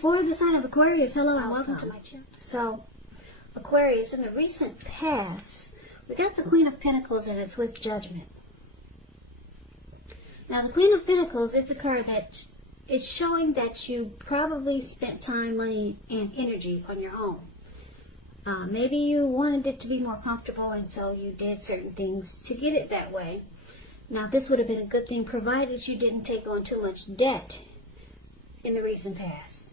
For the sign of Aquarius, hello and welcome to my channel. So, Aquarius, in the recent past, we got the Queen of Pentacles and it's with Judgment. Now, the Queen of Pentacles, it's a card that is showing that you probably spent time, money, and energy on your own. Maybe you wanted it to be more comfortable and so you did certain things to get it that way. Now, this would have been a good thing provided you didn't take on too much debt in the recent past.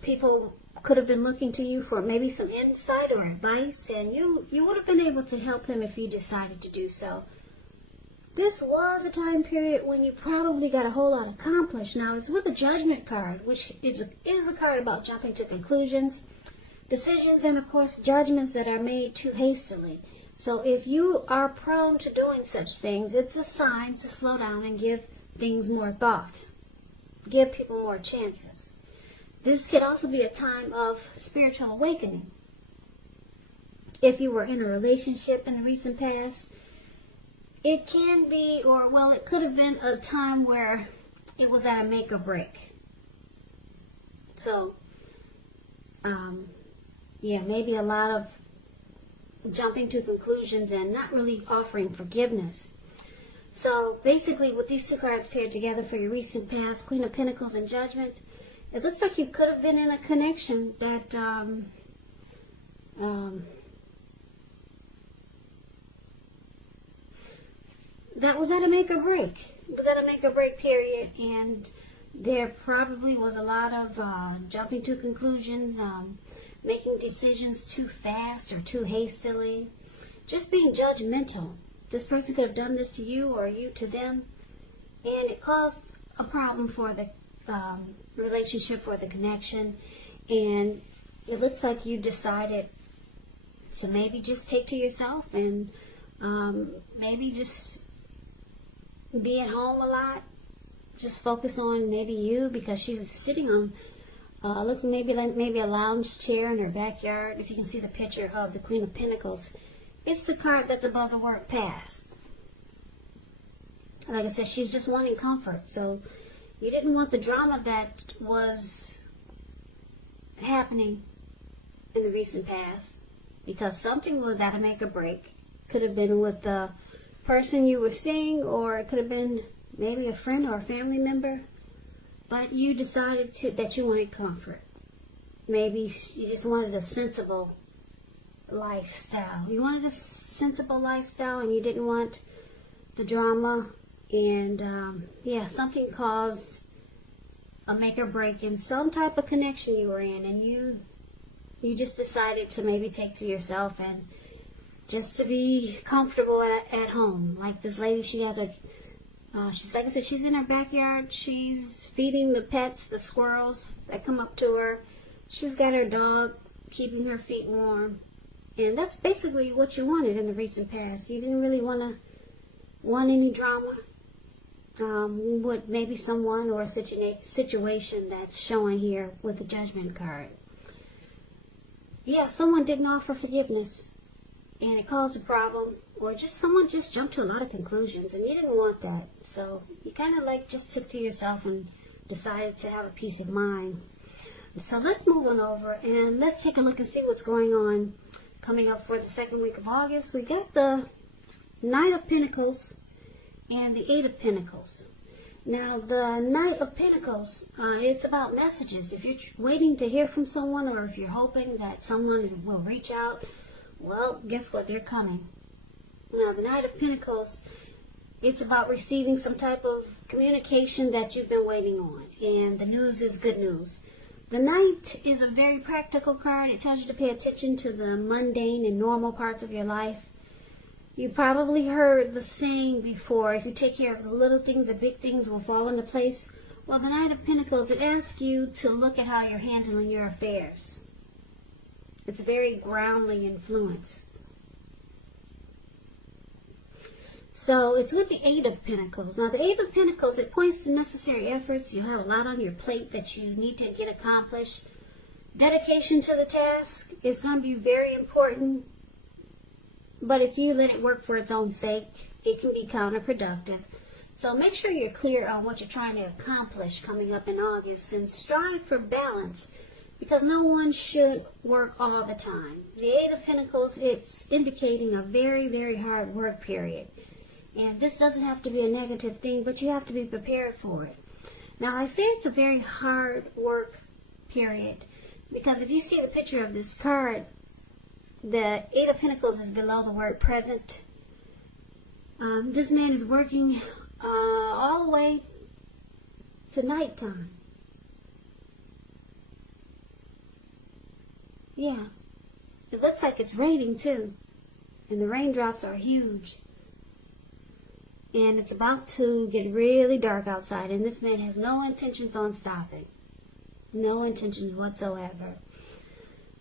People could have been looking to you for maybe some insight or advice, and you would have been able to help them if you decided to do so. This was a time period when you probably got a whole lot accomplished. Now, it's with a Judgment card, which is a card about jumping to conclusions, decisions, and of course judgments that are made too hastily. So if you are prone to doing such things, it's a sign to slow down and give things more thought. Give people more chances. This could also be a time of spiritual awakening. If you were in a relationship in the recent past, it can be, or well, it could have been a time where it was at a make or break. So, yeah, maybe a lot of jumping to conclusions and not really offering forgiveness. So basically, with these two cards paired together for your recent past, Queen of Pentacles and Judgment, it looks like you could have been in a connection that that was at a make or break. It was at a make or break period, and there probably was a lot of jumping to conclusions, making decisions too fast or too hastily, just being judgmental. This person could have done this to you or you to them, and it caused a problem for the relationship or the connection, and it looks like you decided to maybe just take to yourself and maybe just be at home a lot, just focus on maybe you, because she's sitting on looks maybe a lounge chair in her backyard. If you can see the picture of the Queen of Pentacles, it's the card that's above the word past. Like I said, she's just wanting comfort. So you didn't want the drama that was happening in the recent past, because something was at a make or break. Could have been with the person you were seeing, or it could have been maybe a friend or a family member. But you decided that you wanted comfort. Maybe you just wanted a sensible lifestyle. You wanted a sensible lifestyle and you didn't want the drama. And yeah, something caused a make or break in some type of connection you were in. And you just decided to maybe take to yourself and just to be comfortable at home. Like this lady, she has a she's, like I said, she's in her backyard. She's feeding the pets, the squirrels that come up to her. She's got her dog keeping her feet warm. And that's basically what you wanted in the recent past. You didn't really want any drama with maybe someone or a situation that's showing here with the Judgment card. Yeah, someone didn't offer forgiveness, and it caused a problem, or just someone just jumped to a lot of conclusions, and you didn't want that. So you kind of like just took to yourself and decided to have a peace of mind. So let's move on over and let's take a look and see what's going on coming up for the second week of August. We got the Knight of Pentacles and the Eight of Pentacles. Now, the Knight of Pentacles, it's about messages. If you're waiting to hear from someone, or if you're hoping that someone will reach out, well, guess what? They're coming. Now, the Knight of Pentacles, it's about receiving some type of communication that you've been waiting on. And the news is good news. The Knight is a very practical card. It tells you to pay attention to the mundane and normal parts of your life. You probably heard the saying before, if you take care of the little things, the big things will fall into place. Well, the Knight of Pentacles, it asks you to look at how you're handling your affairs. It's a very grounding influence. So it's with the Eight of Pentacles. Now, the Eight of Pentacles, it points to necessary efforts. You have a lot on your plate that you need to get accomplished. Dedication to the task is going to be very important. But if you let it work for its own sake, it can be counterproductive. So make sure you're clear on what you're trying to accomplish coming up in August, and strive for balance, because no one should work all the time. The Eight of Pentacles, it's indicating a very, very hard work period. And this doesn't have to be a negative thing, but you have to be prepared for it. Now, I say it's a very hard work period because if you see the picture of this card, the Eight of Pentacles is below the word present. This man is working all the way to nighttime. Yeah. It looks like it's raining too. And the raindrops are huge. And it's about to get really dark outside. And this man has no intentions on stopping. No intentions whatsoever.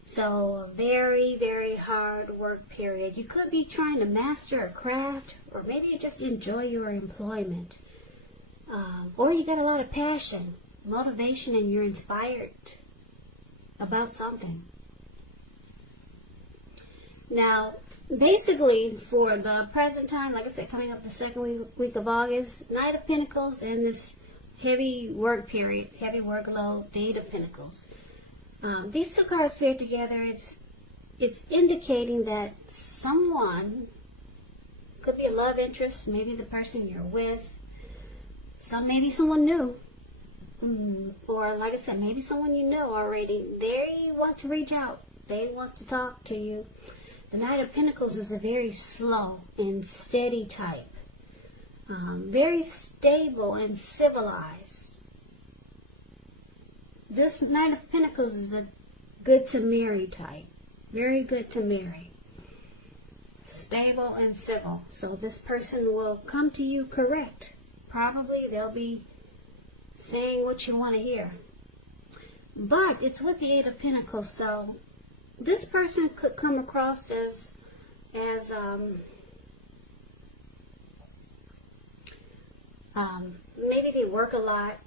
So, a very, very hard work period. You could be trying to master a craft, or maybe you just enjoy your employment. Or you got a lot of passion, motivation, and you're inspired about something. Now, basically, for the present time, like I said, coming up the second week of August, Knight of Pentacles and this heavy work period, heavy workload, the Eight of Pentacles. These two cards paired together, it's indicating that someone, could be a love interest, maybe the person you're with, maybe someone new, or like I said, maybe someone you know already. They want to reach out. They want to talk to you. The Knight of Pentacles is a very slow and steady type. Very stable and civilized. This Knight of Pentacles is a good to marry type. Very good to marry. Stable and civil. So this person will come to you correct. Probably they'll be saying what you want to hear. But it's with the Eight of Pentacles, so this person could come across as maybe they work a lot.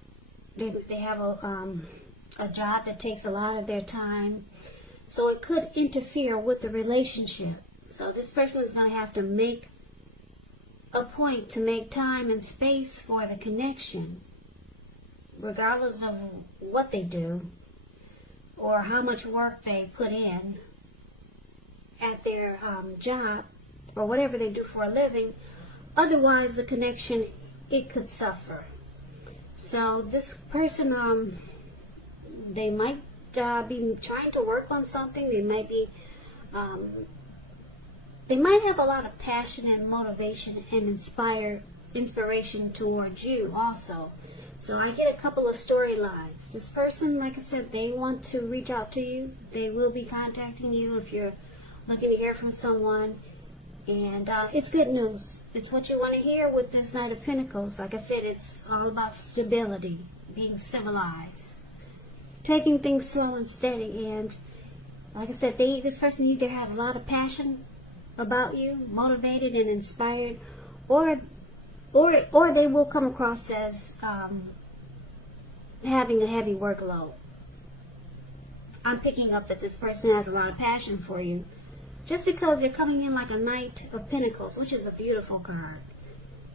They have a job that takes a lot of their time. So it could interfere with the relationship. So this person is going to have to make a point to make time and space for the connection, regardless of what they do or how much work they put in at their job or whatever they do for a living. Otherwise, the connection, it could suffer. So this person, they might be trying to work on something. They might be, they might have a lot of passion and motivation and inspiration towards you also. So I get a couple of storylines. This person, like I said, they want to reach out to you. They will be contacting you if you're looking to hear from someone. And it's good news. It's what you want to hear with this Knight of Pentacles. Like I said, it's all about stability, being civilized, taking things slow and steady. And like I said, this person either has a lot of passion about you, motivated and inspired, or they will come across as having a heavy workload. I'm picking up that this person has a lot of passion for you, just because they're coming in like a Knight of Pentacles, which is a beautiful card.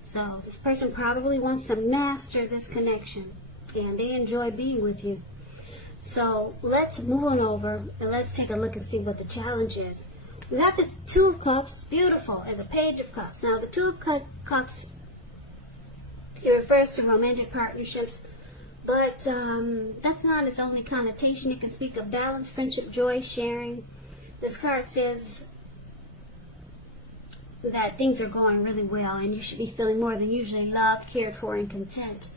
So this person probably wants to master this connection, and they enjoy being with you. So let's move on over, and let's take a look and see what the challenge is. We got the Two of Cups, beautiful, and the Page of Cups. Now the Two of Cups, it refers to romantic partnerships, but that's not its only connotation. It can speak of balance, friendship, joy, sharing. This card says that things are going really well and you should be feeling more than usually loved, cared for, and content.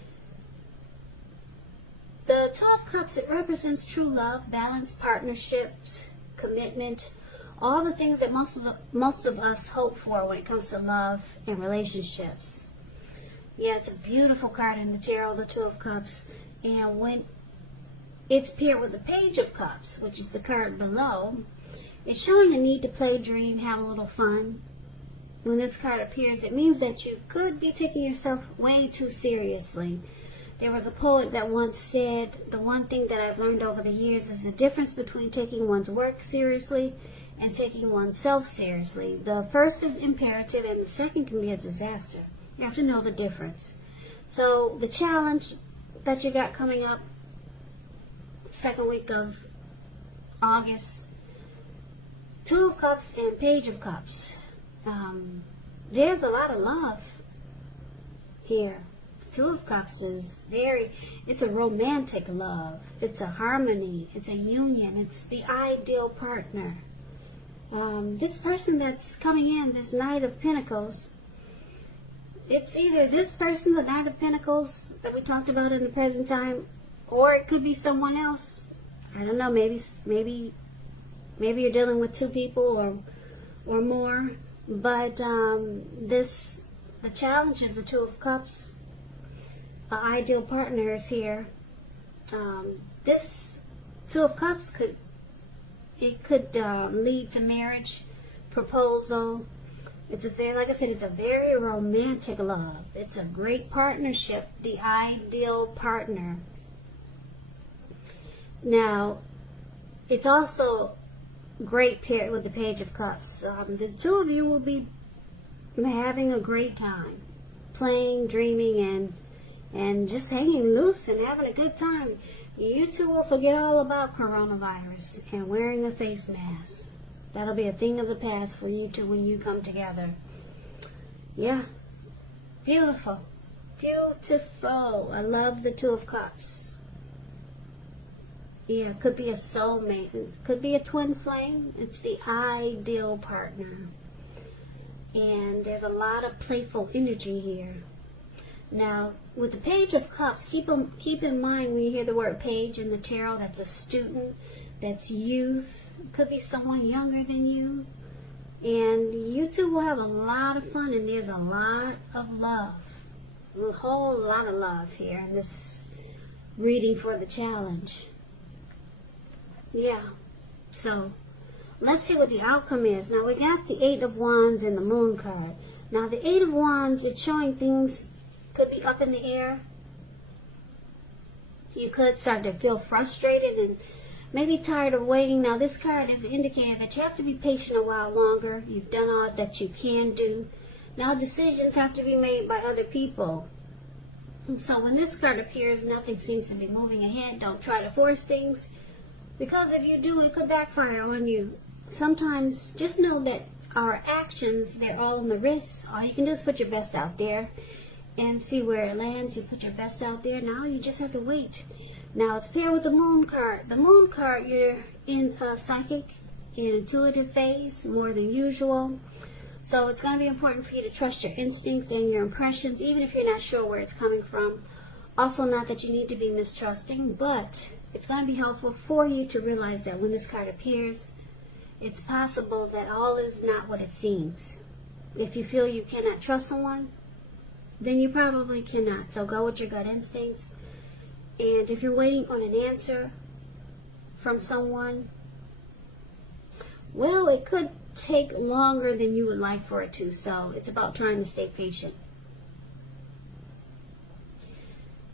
The Two of Cups, it represents true love, balance, partnerships, commitment, all the things that most of us hope for when it comes to love and relationships. Yeah, it's a beautiful card in the tarot, the Two of Cups. And when it's paired with the Page of Cups, which is the card below, it's showing a need to play, dream, have a little fun. When this card appears, it means that you could be taking yourself way too seriously. There was a poet that once said, the one thing that I've learned over the years is the difference between taking one's work seriously and taking oneself seriously. The first is imperative and the second can be a disaster. You have to know the difference. So the challenge that you got coming up, second week of August, Two of Cups and Page of Cups. There's a lot of love here. Two of Cups is it's a romantic love. It's a harmony. It's a union. It's the ideal partner. This person that's coming in, this Knight of Pentacles, it's either this person, the Knight of Pentacles that we talked about in the present time, or it could be someone else. I don't know, maybe you're dealing with two people or more. But the challenge is the Two of Cups. Ideal partner is here. This Two of Cups could lead to marriage, proposal. It's like I said, it's a very romantic love. It's a great partnership, the ideal partner. Now, it's also great paired with the Page of Cups. The two of you will be having a great time, playing, dreaming, and just hanging loose and having a good time. You two will forget all about coronavirus and wearing a face mask. That'll be a thing of the past for you two when you come together. Yeah. Beautiful. Beautiful. I love the Two of Cups. Yeah, it could be a soulmate. It could be a twin flame. It's the ideal partner. And there's a lot of playful energy here. Now, with the Page of Cups, keep in mind when you hear the word page in the tarot, that's a student, that's youth. It could be someone younger than you. And you two will have a lot of fun, and there's a lot of love. A whole lot of love here in this reading for the challenge. Yeah. So, let's see what the outcome is. Now, we got the Eight of Wands and the Moon card. Now, the Eight of Wands, it's showing things could be up in the air. You could start to feel frustrated and maybe tired of waiting. Now, this card is indicating that you have to be patient a while longer. You've done all that you can do. Now, decisions have to be made by other people. And so when this card appears, nothing seems to be moving ahead. Don't try to force things, because if you do, it could backfire on you. Sometimes just know that our actions, they're all in the wrist. All you can do is put your best out there and see where it lands. You put your best out there. Now you just have to wait. Now it's paired with the Moon card. The Moon card, you're in a psychic and intuitive phase more than usual. So it's going to be important for you to trust your instincts and your impressions, even if you're not sure where it's coming from. Also, not that you need to be mistrusting, but it's going to be helpful for you to realize that when this card appears, it's possible that all is not what it seems. If you feel you cannot trust someone, then you probably cannot. So go with your gut instincts. And if you're waiting on an answer from someone, well, it could take longer than you would like for it to. So it's about trying to stay patient.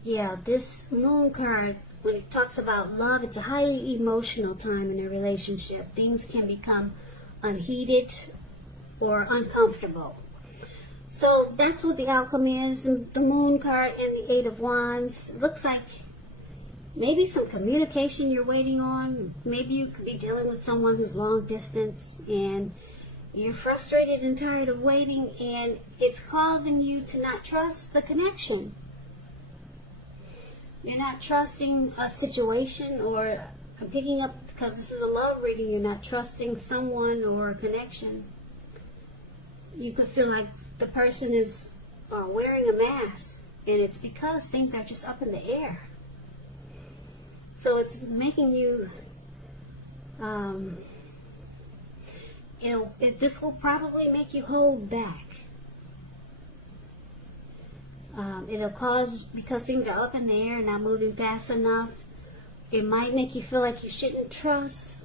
Yeah, this Moon card, when it talks about love, it's a highly emotional time in a relationship. Things can become unheated or uncomfortable. So that's what the outcome is. The Moon card and the Eight of Wands. Looks like maybe some communication you're waiting on. Maybe you could be dealing with someone who's long distance and you're frustrated and tired of waiting, and it's causing you to not trust the connection. You're not trusting a situation, or I'm picking up, because this is a love reading, you're not trusting someone or a connection. You could feel like the person is wearing a mask, and it's because things are just up in the air. So it's making you, this will probably make you hold back. It'll cause, because things are up in the air and not moving fast enough, it might make you feel like you shouldn't trust.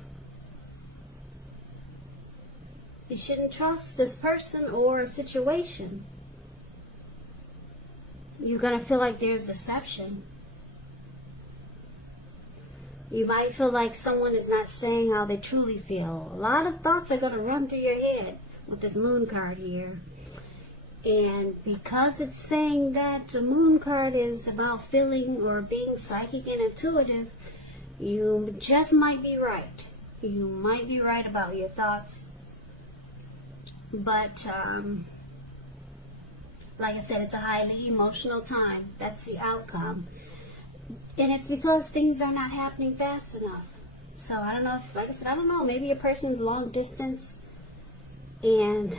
You shouldn't trust this person or a situation. You're going to feel like there's deception. You might feel like someone is not saying how they truly feel. A lot of thoughts are going to run through your head with this Moon card here. And because it's saying that the moon card is about feeling or being psychic and intuitive, you just might be right. You might be right about your thoughts. But, like I said, it's a highly emotional time. That's the outcome. And it's because things are not happening fast enough. So I don't know if, like I said, I don't know. Maybe a person's long distance and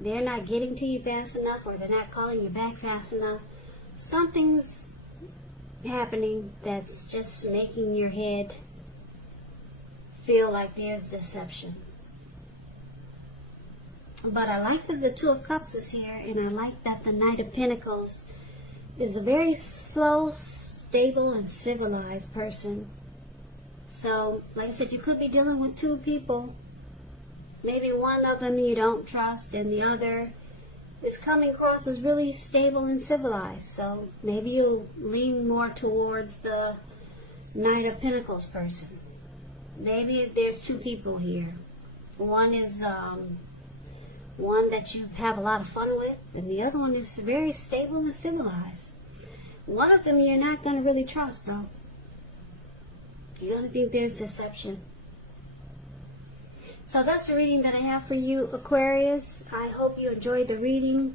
they're not getting to you fast enough, or they're not calling you back fast enough. Something's happening that's just making your head feel like there's deception. But I like that the Two of Cups is here, and I like that the Knight of Pentacles is a very slow, stable, and civilized person. So, like I said, you could be dealing with two people. Maybe one of them you don't trust, and the other is coming across as really stable and civilized. So maybe you'll lean more towards the Knight of Pentacles person. Maybe there's two people here. One is one that you have a lot of fun with, and the other one is very stable and civilized. One of them you're not going to really trust, though. You're going to think there's deception. So that's the reading that I have for you, Aquarius. I hope you enjoyed the reading.